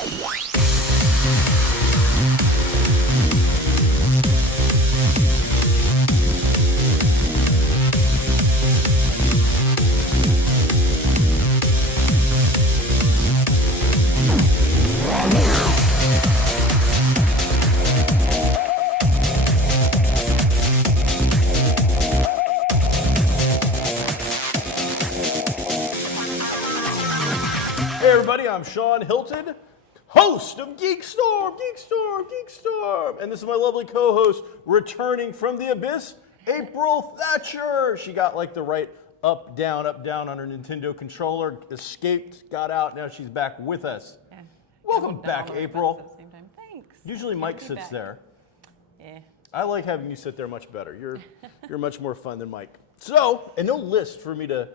Hey everybody, I'm Shawn Hilton, host of Geek Storm, and this is my lovely co-host, returning from the abyss, April Thatcher. She got like the right up, down on her Nintendo controller, escaped, got out, now she's back with us. Yeah. Welcome back, April. At the same time. Thanks. Usually Mike sits there. Yeah. I like having you sit there much better. You're much more fun than Mike. So, and no list for me to,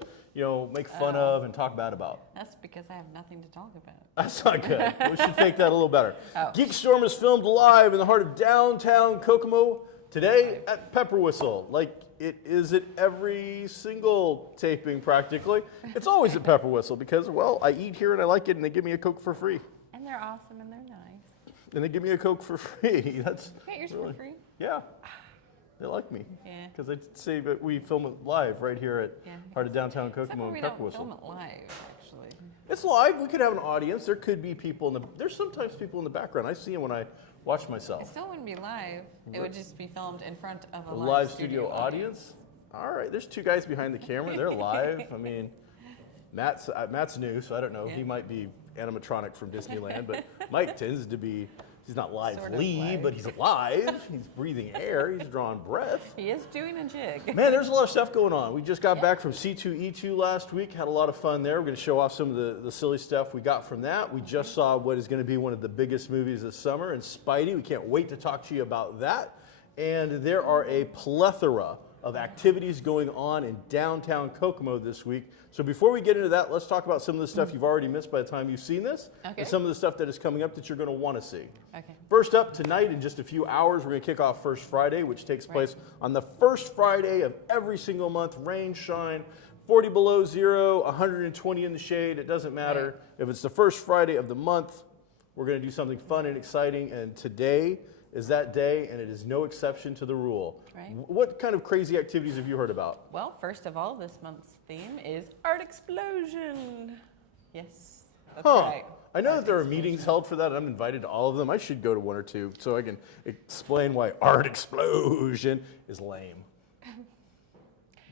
make fun of and talk bad about. That's because I have nothing to talk about. That's not good. We should make that a little better. Oh. Geek Storm is filmed live in the heart of downtown Kokomo today at Pepper Whistle. Like it is at every single taping practically. It's always at Pepper Whistle because, well, I eat here and I like it and they give me a Coke for free. And they're awesome and they're nice. And they give me a Coke for free. That's You got yours really, for free? Yeah. They like me. Yeah. Because they say that we film it live right here at heart of downtown Except Kokomo for and we Pepper don't Whistle. film it live, actually. It's live. We could have an audience. There could be people there's sometimes people in the background. I see them when I watch myself. It still wouldn't be live. It would just be filmed in front of a live studio audience. All right, there's two guys behind the camera. They're live. I mean, Matt's new, so I don't know. Yeah. He might be animatronic from Disneyland, but Mike tends to be. He's not lively, live. but he's alive. He's breathing air. He's drawing breath. He is doing a jig. Man, there's a lot of stuff going on. We just got back from C2E2 last week. Had a lot of fun there. We're going to show off some of the silly stuff we got from that. We just saw what is going to be one of the biggest movies this summer in Spidey. We can't wait to talk to you about that. And there are a plethora of activities going on in downtown Kokomo this week. So before we get into that, let's talk about some of the stuff you've already missed by the time you've seen this, and some of the stuff that is coming up that you're going to want to see. Okay. First up, tonight in just a few hours, we're going to kick off First Friday, which takes place on the first Friday of every single month. Rain, shine, 40 below zero, 120 in the shade. It doesn't matter. If it's the first Friday of the month, we're going to do something fun and exciting, and today is that day, and it is no exception to the rule. Right. What kind of crazy activities have you heard about? Well, first of all, this month's theme is Art Explosion. Yes, that's right. I know that there are meetings held for that, and I'm invited to all of them. I should go to one or two so I can explain why Art Explosion is lame.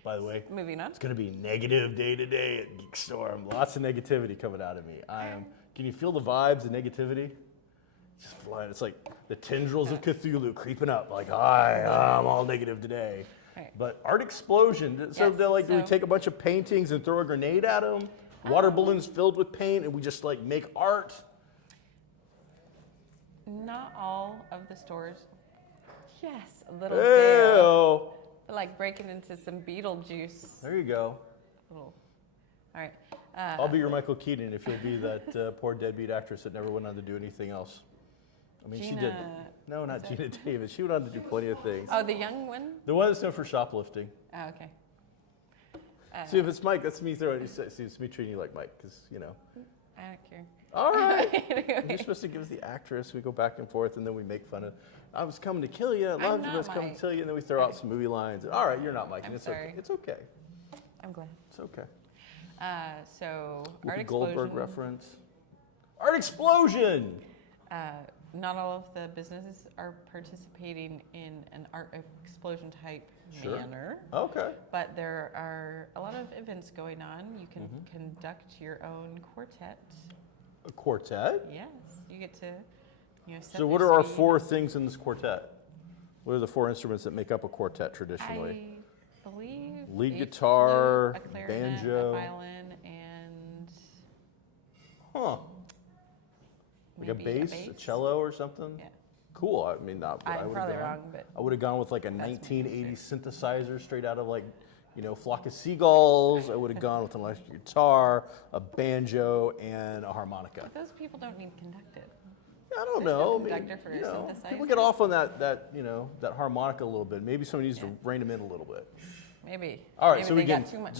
By the way, moving on. It's going to be negative day today at Geek Storm. Lots of negativity coming out of me. Can you feel the vibes, the negativity? It's just flying. It's like the tendrils of Cthulhu creeping up. Like, I'm all negative today. Right. But Art Explosion. So they're do we take a bunch of paintings and throw a grenade at them? Water balloons filled with paint, and we just like make art? Not all of the stores. Yes, a little bit. Like breaking into some Beetlejuice. There you go. All right. I'll be your Michael Keaton if you'll be that poor deadbeat actress that never went on to do anything else. I mean, she did. No, not Gina Davis. She went on to do plenty of things. Oh, the young one? The one that's known for shoplifting. Oh, okay. See, if it's Mike, that's me throwing. See, it's me treating you like Mike, because I don't care. All right. You're supposed to give us the actress. We go back and forth, and then we make fun of. I was coming to kill you. I loved you. I was coming to kill you, and then we throw out some movie lines. All right, you're not Mike. I'm it's sorry. okay. It's okay. I'm glad. It's okay. So Whoopi Art Explosion. Goldberg reference. Art Explosion. Not all of the businesses are participating in an Art Explosion type manner. Okay. But there are a lot of events going on. You can conduct your own quartet. A quartet? Yes, you get to, set So what your are our speed. 4 things in this quartet? What are the 4 instruments that make up a quartet traditionally? I believe Lead a guitar, flute, a clarinet, banjo. a violin, and like a maybe bass, a cello, or something? Yeah. Cool. I mean, I'm probably wrong, but I would have gone with like a that's 1980s synthesizer straight out of like, Flock of Seagulls. I would have gone with an electric guitar, a banjo, and a harmonica. But those people don't need conducted. I don't There's know. no conductor for a synthesizer. People get off on that harmonica a little bit. Maybe someone needs to rein them in a little bit. Maybe. All right, Maybe so they we got can too much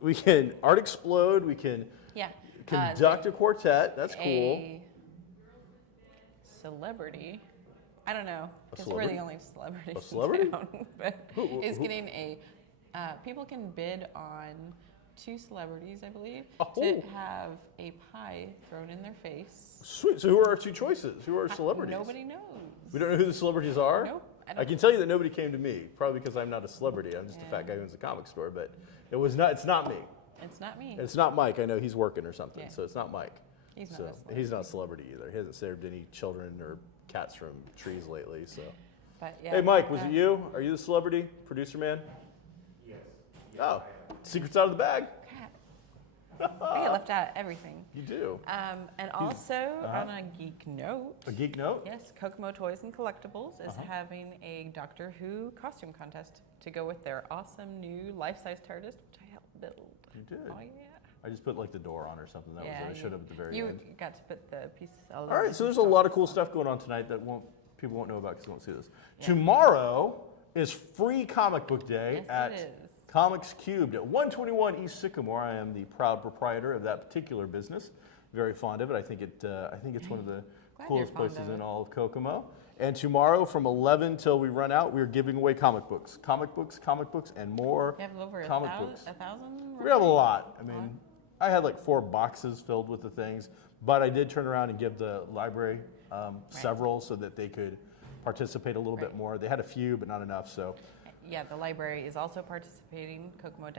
we can Art Explode. We can Yeah. conduct a quartet. That's cool. celebrity. I don't know, because we're celebrity? the only celebrities A celebrity? in town. But Who- is who- getting a. People can bid on 2 celebrities, I believe, Oh. to have a pie thrown in their face. Sweet. So who are our 2 choices? Who are our celebrities? Nobody knows. We don't know who the celebrities are? Nope. I can tell you that nobody came to me, probably because I'm not a celebrity. I'm just a Yeah. fat guy who owns a comic store, but it's not me. It's not me. It's not Mike. I know he's working or something, Yeah. so it's not Mike. He's not So a celebrity. he's not a celebrity either. He hasn't saved any children or cats from trees lately. So, But yeah, hey Mike, was it you? Are you the celebrity, producer man? Yes. Oh, secret's out of the bag. I get left out of everything. You do. And also, on a geek note, A geek note? yes, Kokomo Toys and Collectibles is Uh-huh. having a Doctor Who costume contest to go with their awesome new life-size TARDIS, which I helped build. You did. Oh yeah. I just put like the door on or something. That was it. I showed up at the very you end. got to put the piece. All right, so there's a lot of cool stuff going on tonight that people won't know about because they won't see this. Yeah. Tomorrow is free comic book day Yes, at it is. Comics Cubed at 121 East Sycamore. I am the proud proprietor of that particular business. Very fond of it. I think it's one of the Glad coolest you're fond places of in it. all of Kokomo. And tomorrow from 11 till we run out, we're giving away comic books, and more You have over comic a books. thousand. We have a lot. I mean, I had like 4 boxes filled with the things, but I did turn around and give the library several so that they could participate a little bit more. They had a few, but not enough. So, Yeah, the library is also participating. Kokomo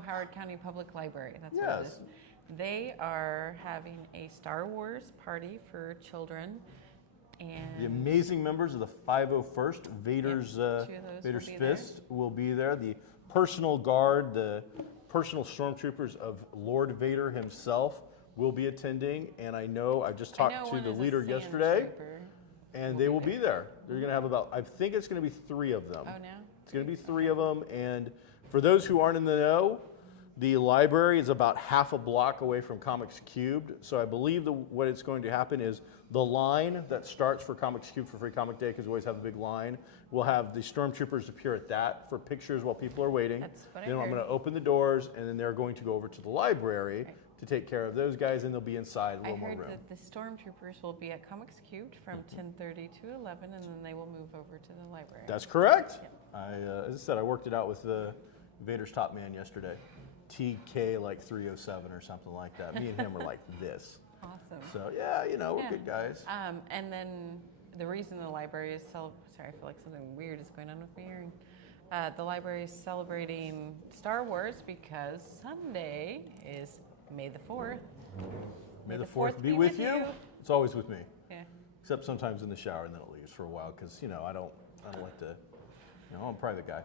Howard County Public Library. That's what it Yes. is. They are having a Star Wars party for children, the and amazing members of the 501st Vader's 2 of those will Vader's be there. Fist will be there. The personal guard, the personal stormtroopers of Lord Vader himself will be attending. And I know I just talked to one the is a leader sand yesterday, trooper. and they will be there. They're going to have about, I think it's going to be 3 of them. Oh, no? It's going to be 3 of them. And for those who aren't in the know, the library is about half a block away from Comics Cubed. So I believe what it's going to happen is the line that starts for Comics Cubed for Free Comic Day, because we always have a big line, we'll have the stormtroopers appear at that for pictures while people are waiting. That's what I Then I'm heard. going to open the doors, and then they're going to go over to the library to take care of those guys, and they'll be inside a I little more heard room. that the stormtroopers will be at Comics Cubed from 10:30 to 11, and then they will move over to the library. That's correct. Yep. As I said, I worked it out with Vader's top man yesterday. TK like 307 or something like that. Me and him are like this. Awesome. So yeah, we're Yeah. good guys. And then the reason the library is sorry, I feel like something weird is going on with my hearing. The library is celebrating Star Wars because Sunday is May the 4th. May the 4th be with you. It's always with me, Yeah. except sometimes in the shower, and then it leaves for a while because I don't like to. I'm a private guy.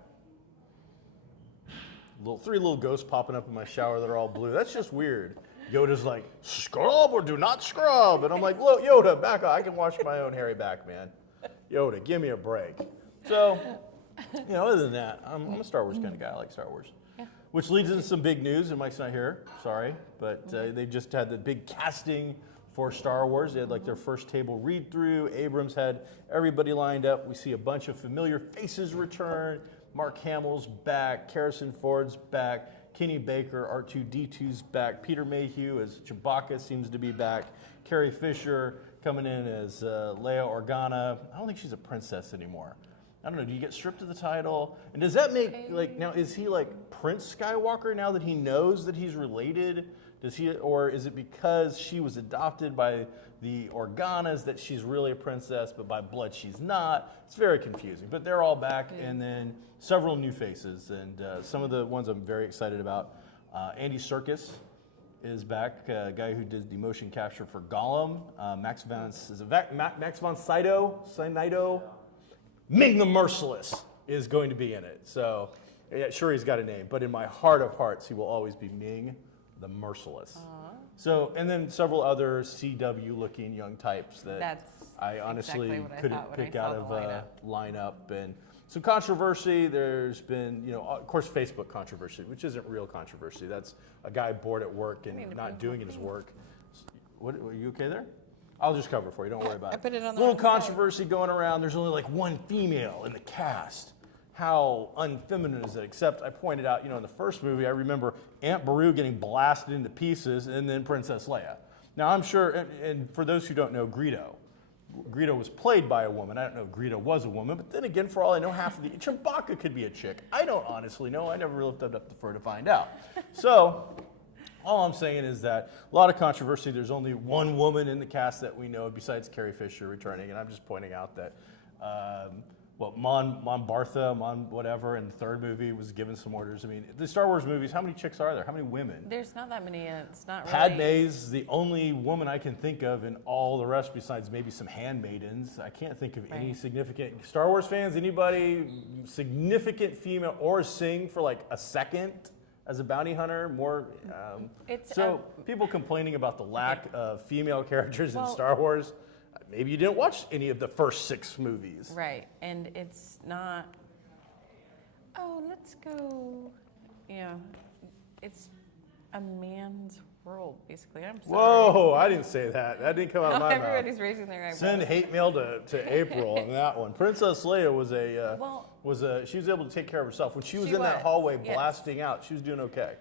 3 little ghosts popping up in my shower that are all blue. That's just weird. Yoda's like, scrub or do not scrub. And I'm like, look, Yoda, back up. I can wash my own hairy back, man. Yoda, give me a break. So, other than that, I'm a Star Wars kind of guy. I like Star Wars. Yeah. Which leads into some big news, and Mike's not here, sorry. But they just had the big casting for Star Wars. They had like their first table read through. Abrams had everybody lined up. We see a bunch of familiar faces return. Mark Hamill's back, Harrison Ford's back, Kenny Baker, R2-D2's back, Peter Mayhew as Chewbacca seems to be back, Carrie Fisher coming in as Leia Organa. I don't think she's a princess anymore. I don't know, do you get stripped of the title? And does that make, now is he like Prince Skywalker now that he knows that he's related? Or is it because she was adopted by the Organas that she's really a princess, but by blood she's not? It's very confusing, but they're all back, and then several new faces, and some of the ones I'm very excited about. Andy Serkis is back, a guy who did the motion capture for Gollum. Max von Sydow? Ming the Merciless is going to be in it. So, yeah, sure, he's got a name, but in my heart of hearts, he will always be Ming the Merciless. So, and then several other CW-looking young types that That's I honestly exactly what I couldn't thought when I pick saw out of the lineup. And some controversy. There's been, of course, Facebook controversy, which isn't real controversy. That's a guy bored at work and not doing his work. What? Are you okay there? I'll just cover for you. Don't worry about it. I put it on the little wrong side. controversy going around. There's only like one female in the cast. How unfeminine is it? Except I pointed out, in the first movie, I remember Aunt Beru getting blasted into pieces, and then Princess Leia. Now, I'm sure, and for those who don't know, Greedo was played by a woman. I don't know if Greedo was a woman, but then again, for all I know, half of the Chewbacca could be a chick. I don't honestly know. I never lifted up the fur to find out. So, all I'm saying is that a lot of controversy. There's only one woman in the cast that we know besides Carrie Fisher returning, and I'm just pointing out that, Mon whatever in the third movie was given some orders. I mean, the Star Wars movies, how many chicks are there? How many women? There's not that many, and it's not really. Padme's the only woman I can think of in all the rest besides maybe some handmaidens. I can't think of any significant Star Wars fans. Anybody significant female or sing for like a second as a bounty hunter? More. People complaining about the lack of female characters in Star Wars. Maybe you didn't watch any of the first 6 movies. Right, and it's not, let's go, it's a man's world, basically. I'm sorry. Whoa, I didn't say that. That didn't come out of my mouth. Everybody's raising their eyebrows. Send hate mail to April on that one. Princess Leia she was able to take care of herself. When she was in that hallway blasting out, she was doing okay.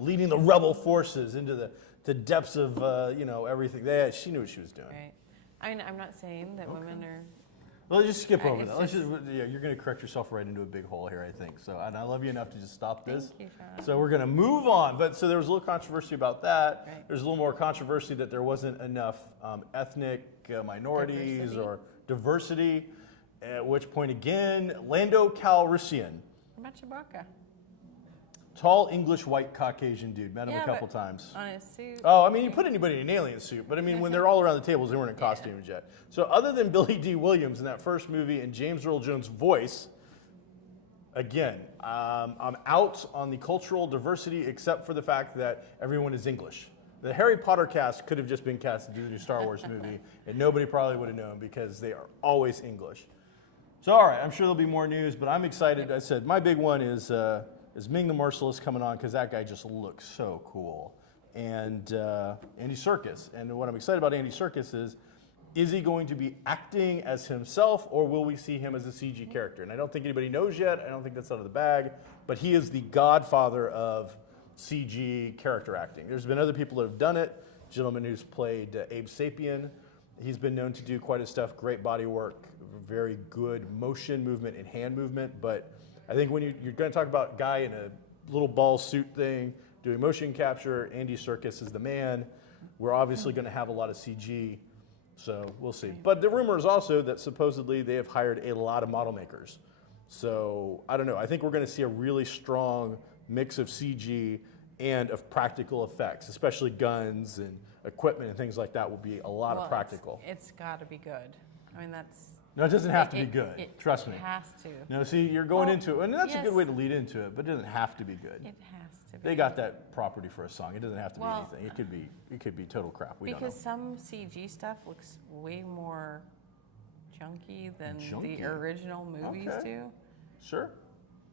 Leading the rebel forces into the depths of, everything. She knew what she was doing. Right. I mean, I'm not saying that women are. Well, just skip over that. You're going to correct yourself right into a big hole here, I think. So, and I love you enough to just stop this. Thank you, Shawn. So we're going to move on. But so there was a little controversy about that. Right. There's a little more controversy that there wasn't enough ethnic minorities or diversity. At which point, again, Lando Calrissian. What about Chewbacca? Tall English white Caucasian dude. Met him a couple times. On his suit. Oh, I mean, you put anybody in an alien suit, but I mean, when they're all around the tables, they weren't in costumes yet. So other than Billy D. Williams in that first movie and James Earl Jones' voice, again, I'm out on the cultural diversity except for the fact that everyone is English. The Harry Potter cast could have just been cast to do the new Star Wars movie, and nobody probably would have known because they are always English. So, all right, I'm sure there'll be more news, but I'm excited. I said my big one is Ming the Merciless coming on because that guy just looks so cool. And Andy Serkis. And what I'm excited about Andy Serkis is he going to be acting as himself or will we see him as a CG character? And I don't think anybody knows yet. I don't think that's out of the bag. But he is the godfather of CG character acting. There's been other people that have done it. A gentleman who's played Abe Sapien. He's been known to do quite a stuff, great body work, very good motion movement and hand movement. But I think when you're going to talk about a guy in a little ball suit thing, doing motion capture, Andy Serkis is the man. We're obviously going to have a lot of CG, so we'll see. But the rumor is also that supposedly they have hired a lot of model makers. So I don't know. I think we're going to see a really strong mix of CG and of practical effects, especially guns and equipment and things like that will be a lot of practical. It's got to be good. I mean, that's... No, it doesn't have to be good. Trust me. It has to. No, see, you're going into it, and that's a good way to lead into it, but it doesn't have to be good. It has to be. They got that property for a song. It doesn't have to be anything. It could be total crap. We don't know. Because some CG stuff looks way more junky than the original movies do. Sure.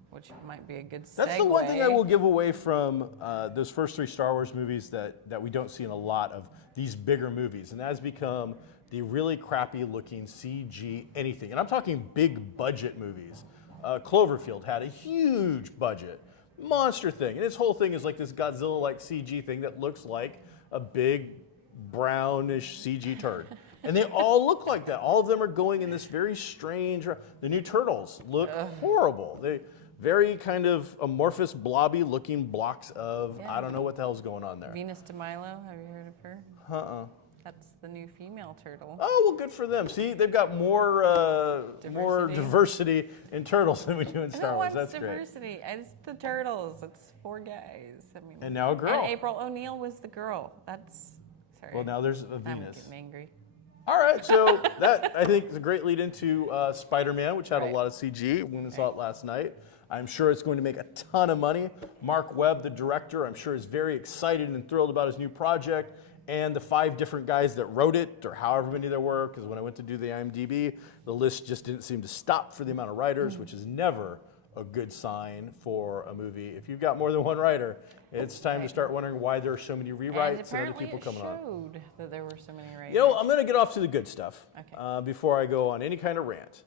Which might be a good segue. That's the one thing I will give away from those first 3 Star Wars movies that we don't see in a lot of these bigger movies, and that has become the really crappy looking CG anything. And I'm talking big budget movies. Cloverfield had a huge budget, monster thing. And its whole thing is like this Godzilla-like CG thing that looks like a big brownish CG turd. And they all look like that. All of them are going in this very strange, the new Turtles look horrible. They very kind of amorphous, blobby looking blocks of, I don't know what the hell's going on there. Venus de Milo, have you heard of her? That's the new female turtle. Oh, well, good for them. See, they've got more diversity in turtles than we do in Star Wars. That's diversity. Great. It's the turtles. It's 4 guys. I mean, and now a girl. And April O'Neil was the girl. That's sorry. Well, now there's a Venus. I'm getting angry. All right, so that I think is a great lead into Spider-Man, which had a lot of CG. When we saw it last night. I'm sure it's going to make a ton of money. Mark Webb, the director, I'm sure is very excited and thrilled about his new project. And the 5 different guys that wrote it, or however many there were, because when I went to do the IMDb, the list just didn't seem to stop for the amount of writers, which is never a good sign for a movie. If you've got more than 1 writer, it's time to start wondering why there are so many rewrites and other people coming on. Showed that there were so many writers. You know, I'm going to get off to the good stuff Okay. before I go on any kind of rant.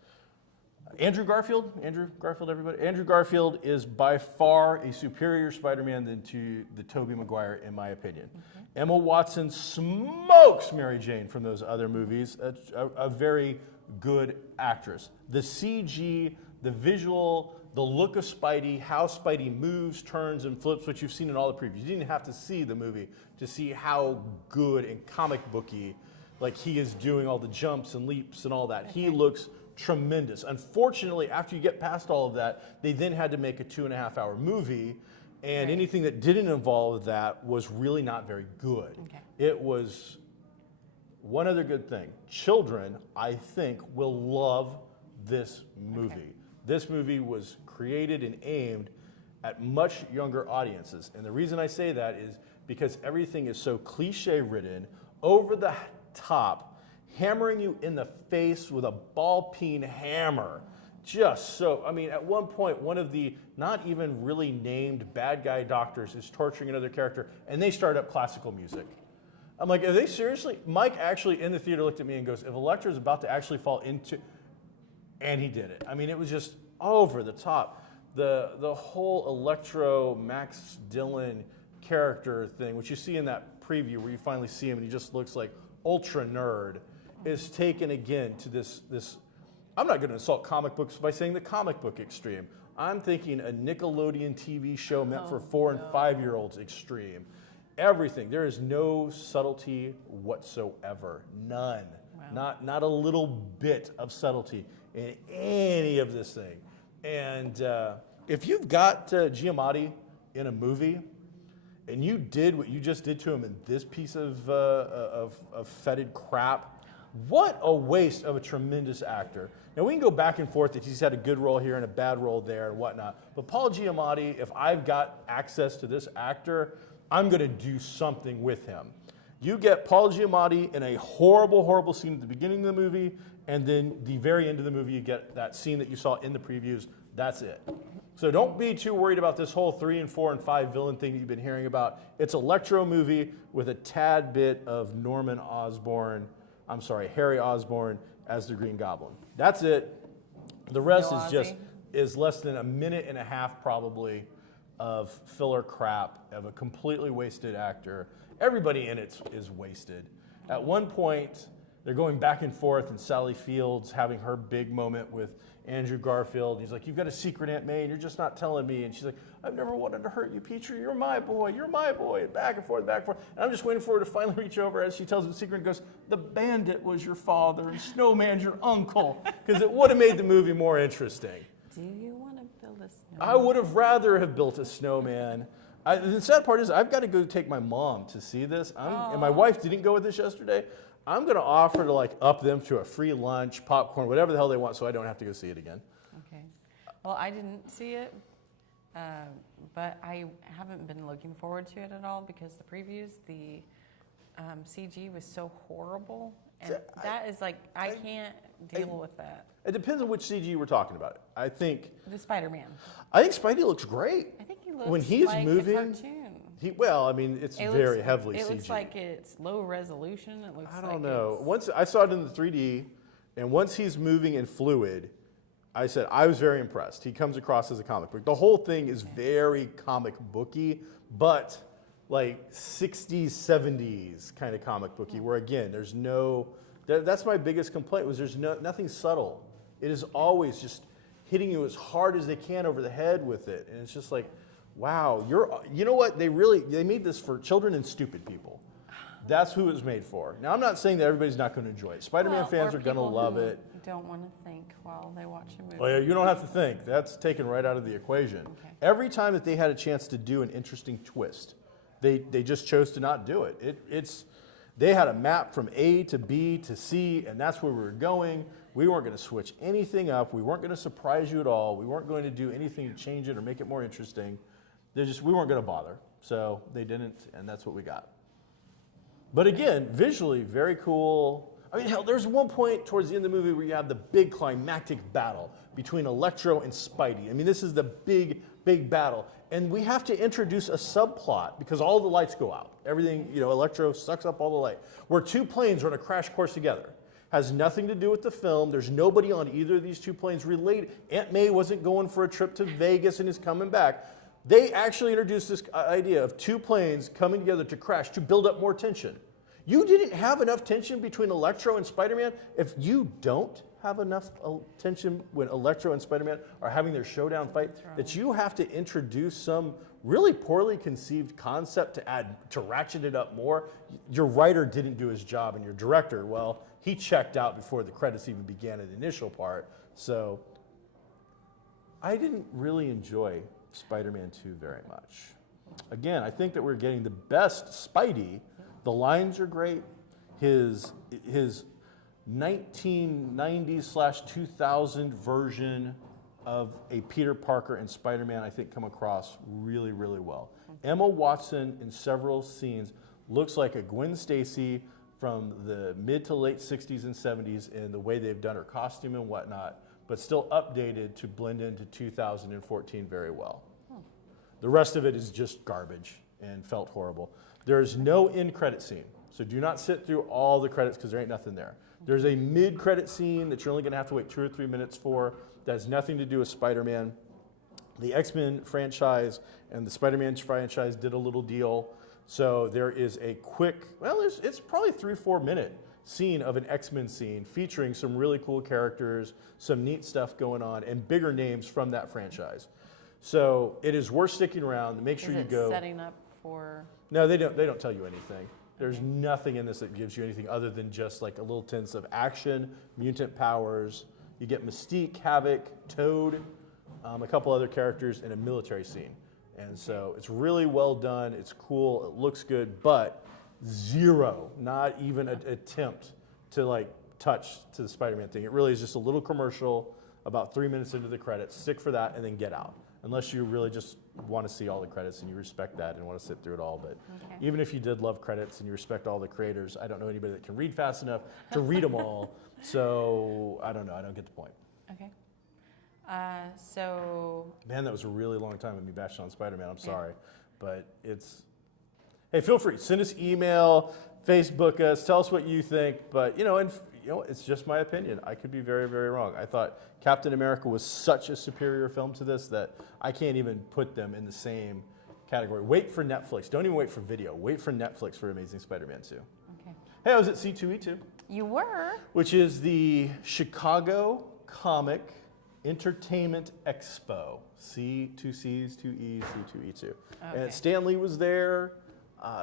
Andrew Garfield, everybody. Andrew Garfield is by far a superior Spider-Man than to the Tobey Maguire, in my opinion. Emma Watson smokes Mary Jane from those other movies. A very good actress. The CG, the visual, the look of Spidey, how Spidey moves, turns, and flips, which you've seen in all the previews. You didn't have to see the movie to see how good and comic booky, like he is doing all the jumps and leaps and all that. He looks tremendous. Unfortunately, after you get past all of that, they then had to make a 2.5-hour movie, and anything that didn't involve that was really not very good. It was one other good thing. Children, I think, will love this movie. This movie was created and aimed at much younger audiences. And the reason I say that is because everything is so cliche-ridden, over the top, hammering you in the face with a ball-peen hammer. Just so, I mean, at one point, one of the not even really named bad guy doctors is torturing another character, and they start up classical music. I'm like, are they seriously? Mike actually in the theater looked at me and goes, if Electra's about to actually fall into, and he did it. I mean, it was just over the top. The whole Electro Max Dillon character thing, which you see in that preview where you finally see him and he just looks like ultra nerd, is taken again to this. I'm not going to insult comic books by saying the comic book extreme. I'm thinking a Nickelodeon TV show meant for 4 and 5-year-olds extreme. Everything. There is no subtlety whatsoever. None. Wow. Not a little bit of subtlety in any of this thing. And if you've got Giamatti in a movie, and you did what you just did to him in this piece of fetid crap, what a waste of a tremendous actor. Now, we can go back and forth if he's had a good role here and a bad role there and whatnot. But Paul Giamatti, if I've got access to this actor, I'm going to do something with him. You get Paul Giamatti in a horrible, horrible scene at the beginning of the movie, and then the very end of the movie, you get that scene that you saw in the previews. That's it. So don't be too worried about this whole 3 and 4 and 5 villain thing that you've been hearing about. It's an Electro movie with a tad bit of Harry Osborn as the Green Goblin. That's it. The rest is less than a minute and a half probably of filler crap, of a completely wasted actor. Everybody in it is wasted. At one point, they're going back and forth, and Sally Fields having her big moment with Andrew Garfield. He's like, you've got a secret, Aunt May, and you're just not telling me. And she's like, I've never wanted to hurt you, Petrie. You're my boy. You're my boy. And back and forth, back and forth. And I'm just waiting for her to finally reach over as she tells him the secret and goes, the bandit was your father and Snowman's your uncle. Because it would have made the movie more interesting. Do you want to build a snowman? I would have rather have built a snowman. The sad part is I've got to go take my mom to see this. And my wife didn't go with this yesterday. I'm going to offer to up them to a free lunch, popcorn, whatever the hell they want, so I don't have to go see it again. Okay. Well, I didn't see it, but I haven't been looking forward to it at all because the previews, the CG was so horrible. And that is I can't deal with that. It depends on which CG we're talking about. I think the Spider-Man. I think Spidey looks great. I think he looks when he's like moving, a cartoon. It's very heavily CG. It looks like it's low resolution. It looks. I don't know. Once I saw it in the 3D, and once he's moving in fluid, I said I was very impressed. He comes across as a comic book. The whole thing is very comic booky, but like 60s, 70s kind of comic booky. Where again, there's no. That's my biggest complaint was there's nothing subtle. It is always just hitting you as hard as they can over the head with it, and it's just like. Wow, you know what? They made this for children and stupid people. That's who it was made for. Now, I'm not saying that everybody's not going to enjoy it. Spider-Man fans are going to love it. Don't want to think while they watch a movie. Oh, yeah, you don't have to think. That's taken right out of the equation. Okay. Every time that they had a chance to do an interesting twist, they just chose to not do it. They had a map from A to B to C, and that's where we were going. We weren't going to switch anything up. We weren't going to surprise you at all. We weren't going to do anything to change it or make it more interesting. We weren't going to bother, so they didn't, and that's what we got. But again, visually, very cool. I mean, hell, there's one point towards the end of the movie where you have the big climactic battle between Electro and Spidey. I mean, this is the big, big battle. And we have to introduce a subplot because all the lights go out. Everything, Electro sucks up all the light. Where two planes are on a crash course together. Has nothing to do with the film. There's nobody on either of these two planes related. Aunt May wasn't going for a trip to Vegas and is coming back. They actually introduced this idea of two planes coming together to crash to build up more tension. You didn't have enough tension between Electro and Spider-Man. If you don't have enough tension when Electro and Spider-Man are having their showdown fight, that you have to introduce some really poorly conceived concept to ratchet it up more. Your writer didn't do his job, and your director, well, he checked out before the credits even began in the initial part. So I didn't really enjoy Spider-Man 2 very much. Again, I think that we're getting the best Spidey. The lines are great. His 1990s/2000 version of a Peter Parker and Spider-Man, I think, come across really, really well. Emma Watson in several scenes looks like a Gwen Stacy from the mid to late 60s and 70s in the way they've done her costume and whatnot, but still updated to blend into 2014 very well. The rest of it is just garbage and felt horrible. There's no end credit scene, so do not sit through all the credits because there ain't nothing there. There's a mid-credit scene that you're only going to have to wait 2 or 3 minutes for that has nothing to do with Spider-Man. The X-Men franchise and the Spider-Man franchise did a little deal. So there is a quick, well, it's probably 3 or 4 minute scene of an X-Men scene featuring some really cool characters, some neat stuff going on, and bigger names from that franchise. So it is worth sticking around. Make sure you go. Setting up for? No, they don't tell you anything. There's nothing in this that gives you anything other than just like a little tints of action, mutant powers. You get Mystique, Havoc, Toad, a couple other characters, and a military scene. And so it's really well done. It's cool. It looks good, but zero, not even an attempt to like touch to the Spider-Man thing. It really is just a little commercial about 3 minutes into the credits. Stick for that and then get out. Unless you really just want to see all the credits and you respect that and want to sit through it all. But even if you did love credits and you respect all the creators, I don't know anybody that can read fast enough to read them all. So I don't know. I don't get the point. Okay. So. Man, that was a really long time with me bashing on Spider-Man. I'm sorry. But it's. Hey, feel free. Send us email, Facebook us, tell us what you think. But, it's just my opinion. I could be very, very wrong. I thought Captain America was such a superior film to this that I can't even put them in the same category. Wait for Netflix. Don't even wait for video. Wait for Netflix for Amazing Spider-Man 2. Okay. Hey, I was at C2E2. You were? Which is the Chicago Comic Entertainment Expo. C, 2 C's, 2 E's, C2E2. Okay. And Stan Lee was there.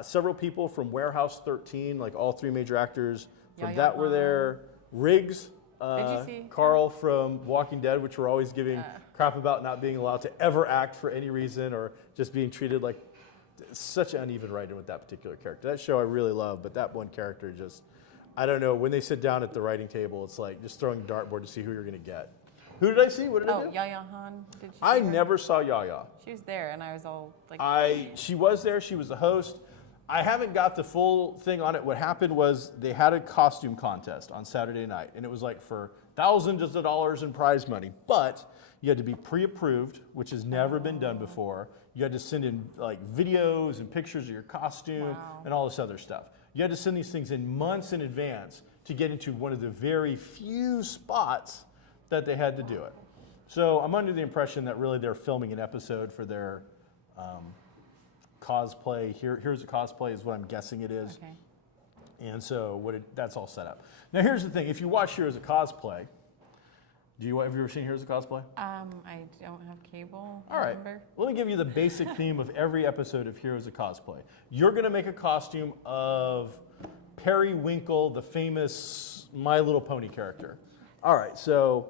Several people from Warehouse 13, like all 3 major actors from that were there. Riggs, Did you see? Carl from Walking Dead, which we're always giving crap about not being allowed to ever act for any reason or just being treated like such an uneven writing with that particular character. That show I really love, but that one character just, I don't know, when they sit down at the writing table, it's like just throwing a dartboard to see who you're going to get. Who did I see? What did I do? Yaya Han. Did you I see her? never saw Yaya. She was there, and I was all like... She was there. She was the host. I haven't got the full thing on it. What happened was they had a costume contest on Saturday night, and it was like for thousands of dollars in prize money. But you had to be pre-approved, which has never been done before. You had to send in like videos and pictures of your costume and all this other stuff. You had to send these things in months in advance to get into one of the very few spots that they had to do it. So I'm under the impression that really they're filming an episode for their cosplay. Here's a cosplay is what I'm guessing it is. Okay. And so that's all set up. Now here's the thing. If you watch Heroes of Cosplay, have you ever seen Heroes of Cosplay? I don't have cable. All right. Let me give you the basic theme of every episode of Heroes of Cosplay. You're going to make a costume of Periwinkle, the famous My Little Pony character. All right, so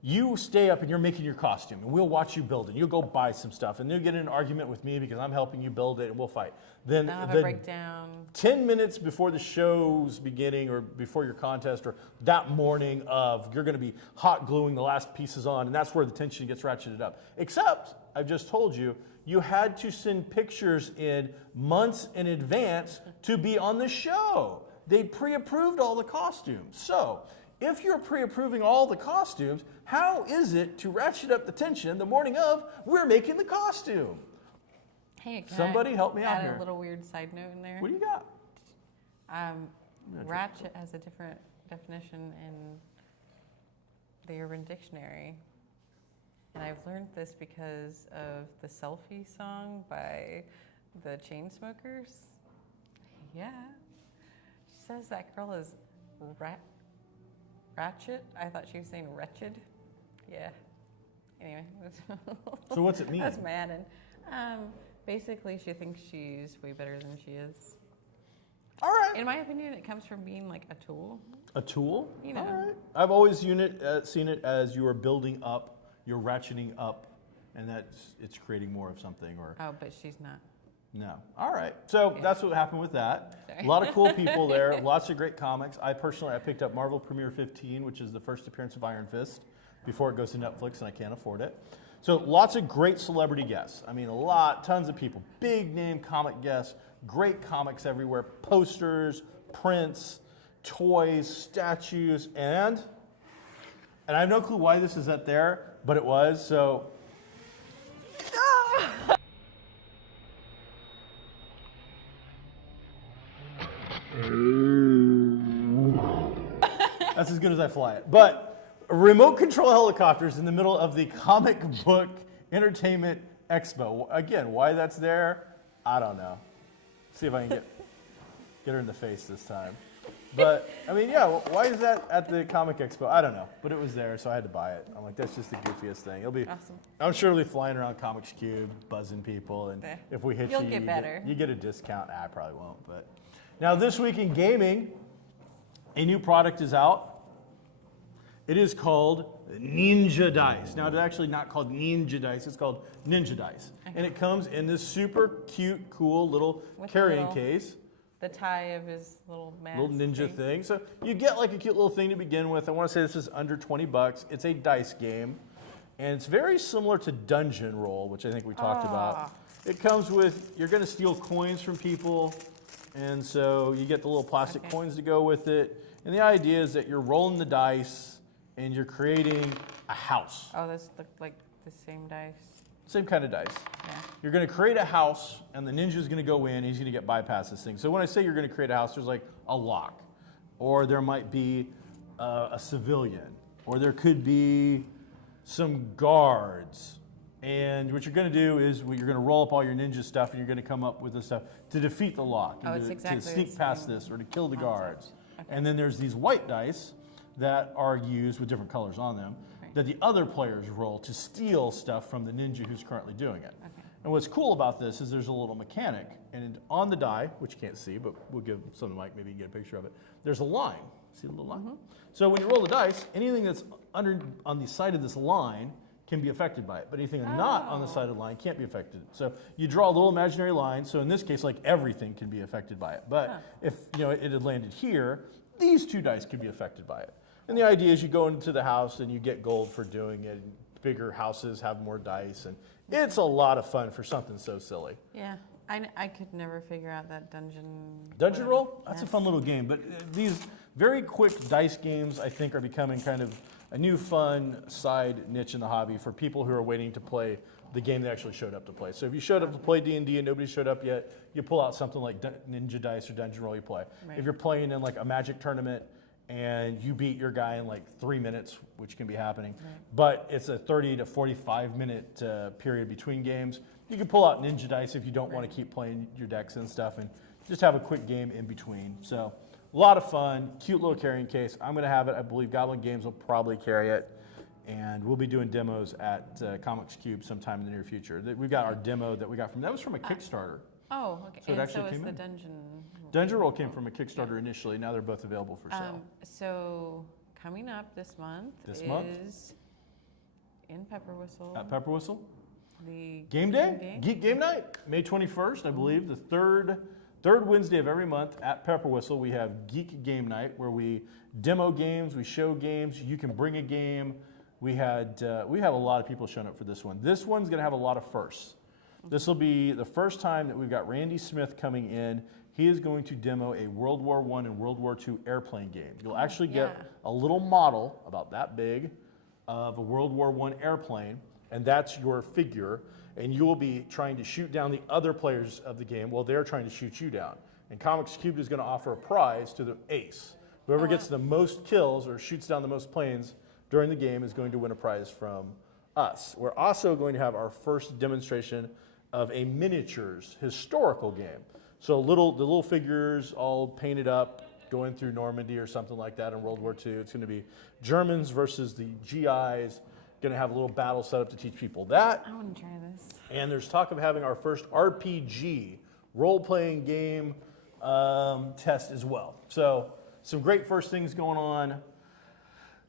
you stay up and you're making your costume, and we'll watch you build it. You'll go buy some stuff, and you'll get in an argument with me because I'm helping you build it, and we'll fight. Then I'll have a breakdown. 10 minutes before the show's beginning or before your contest or that morning you're going to be hot gluing the last pieces on, and that's where the tension gets ratcheted up. Except, I've just told you, you had to send pictures in months in advance to be on the show. They pre-approved all the costumes. So, if you're pre-approving all the costumes, how is it to ratchet up the tension the morning of we're making the costume? Hey, Somebody help me out here. Add a little weird side note in there. What do you got? Ratchet has a different definition in the Urban Dictionary. And I've learned this because of the Selfie song by the Chainsmokers. Yeah. She says that girl is ratchet. I thought she was saying wretched. Yeah. Anyway. So what's it mean? That's mad. And basically, she thinks she's way better than she is. All right. In my opinion, it comes from being like a tool. A tool? You know. All right. I've always seen it as you are building up, you're ratcheting up, and it's creating more of something. Or Oh, but she's not. no. All right. So Yeah. that's what happened with that. Sorry. A lot of cool people there. Lots of great comics. I picked up Marvel Premiere 15, which is the first appearance of Iron Fist, before it goes to Netflix, and I can't afford it. So lots of great celebrity guests. I mean, tons of people. Big name comic guests. Great comics everywhere. Posters, prints, toys, statues, and I have no clue why this is up there, but it was. So that's as good as I fly it. But remote control helicopters in the middle of the comic book entertainment expo. Again, why that's there, I don't know. See if I can get her in the face this time. But, I mean, yeah, why is that at the comic expo? I don't know. But it was there, so I had to buy it. I'm like, that's just the goofiest thing. It'll be Awesome. I'm sure it'll be flying around Comics Cube, buzzing people, and There. if we hit You'll you, get better. You get a discount. I probably won't. But now this week in gaming, a new product is out. It is called Ninja Dice. Now it's actually not called Ninja Dice. It's called Ninja Dice, and it comes in this super cute, cool little With the carrying little case. The tie of his little mask. Little ninja thing. So you get like a cute little thing to begin with. I want to say this is under $20. It's a dice game, and it's very similar to Dungeon Roll, which I think we talked about. It comes with, you're going to steal coins from people, and so you get the little plastic coins to go with it. And the idea is that you're rolling the dice, and you're creating a house. Oh, this looked like the same dice. Same kind of dice. Yeah. You're going to create a house, and the ninja's going to go in, and he's going to get bypass this thing. So when I say you're going to create a house, there's like a lock, or there might be a civilian, or there could be some guards. And what you're going to do is you're going to roll up all your ninja stuff, and you're going to come up with this stuff to defeat the lock, and it's exactly to the sneak past same this, or to kill the concept. guards. Okay. And then there's these white dice that are used with different colors on them, that the other players roll to steal stuff from the ninja who's currently doing it. Okay. And what's cool about this is there's a little mechanic, and on the die, which you can't see, but we'll give some to Mike, maybe you can get a picture of it, there's a line. See the little line? So when you roll the dice, anything that's on the side of this line can be affected by it, but anything not on the side of the line can't be affected. So you draw a little imaginary line, so in this case, like everything can be affected by it. But if it had landed here, these two dice could be affected by it. And the idea is you go into the house and you get gold for doing it. Bigger houses have more dice, and it's a lot of fun for something so silly. Yeah. I could never figure out that dungeon Dungeon whatever. Roll? That's a Yes. fun little game. But these very quick dice games, I think, are becoming kind of a new fun side niche in the hobby for people who are waiting to play the game they actually showed up to play. So if you showed up to play D&D and nobody showed up yet, you pull out something like Ninja Dice or Dungeon Roll, you play. Right. If you're playing in like a Magic tournament and you beat your guy in like 3 minutes, which can be happening, but it's a 30 to 45 minute period between games, you can pull out Ninja Dice if you don't want to keep playing your decks and stuff, and just have a quick game in between. So a lot of fun, cute little carrying case. I'm going to have it. I believe Goblin Games will probably carry it, and we'll be doing demos at Comics Cube sometime in the near future. We've got our demo that we got that was from a Kickstarter. Oh, okay. So it And actually so is came the in. dungeon. Dungeon Roll came from a Kickstarter initially. Now they're both available for sale. So coming up this month is in Pepper Whistle. At Pepper Whistle? The Game Day? Geek Game Night, May 21st, I believe, the third Wednesday of every month at Pepper Whistle. We have Geek Game Night where we demo games, we show games. You can bring a game. We have a lot of people showing up for this one. This one's going to have a lot of firsts. This will be the first time that we've got Randy Smith coming in. He is going to demo a World War I and World War II airplane game. You'll actually get a little model about that big of a World War I airplane, and that's your figure, and you will be trying to shoot down the other players of the game while they're trying to shoot you down. and Comics Cubed is going to offer a prize to the ace. Whoever gets the most kills or shoots down the most planes during the game is going to win a prize from us. We're also going to have our first demonstration of a miniatures historical game. So the little figures all painted up, going through Normandy or something like that in World War II. It's going to be Germans versus the GIs. Going to have a little battle set up to teach people that. I want to try this. And there's talk of having our first RPG role-playing game test as well. So some great first things going on.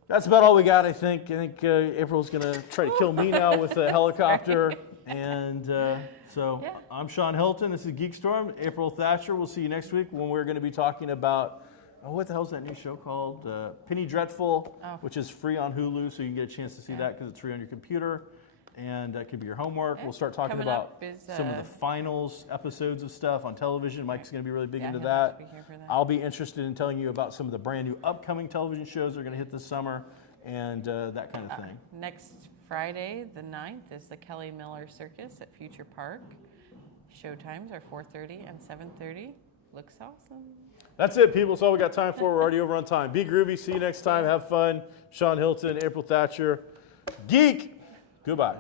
That's about all we got, I think. I think April's going to try to kill me now with a helicopter. And so Yeah. I'm Shawn Hilton. This is Geek Storm. April Thatcher. We'll see you next week when we're going to be talking about, what the hell's that new show called? Penny Dreadful, which is free on Hulu, so you can get a chance to see that because it's free on your computer. And that could be your homework. We'll start talking Coming about up is, some of the finals episodes of stuff on television. Mike's going to be really big into he'll have that. to be here for that. I'll be interested in telling you about some of the brand new upcoming television shows that are going to hit this summer and that kind of thing. Next Friday, the 9th, is the Kelly Miller Circus at Future Park. Show times are 4:30 and 7:30. Looks awesome. That's it, people. That's all we got time for. We're already over on time. Be groovy. See you next time. Have fun. Shawn Hilton, April Thatcher. Geek. Goodbye.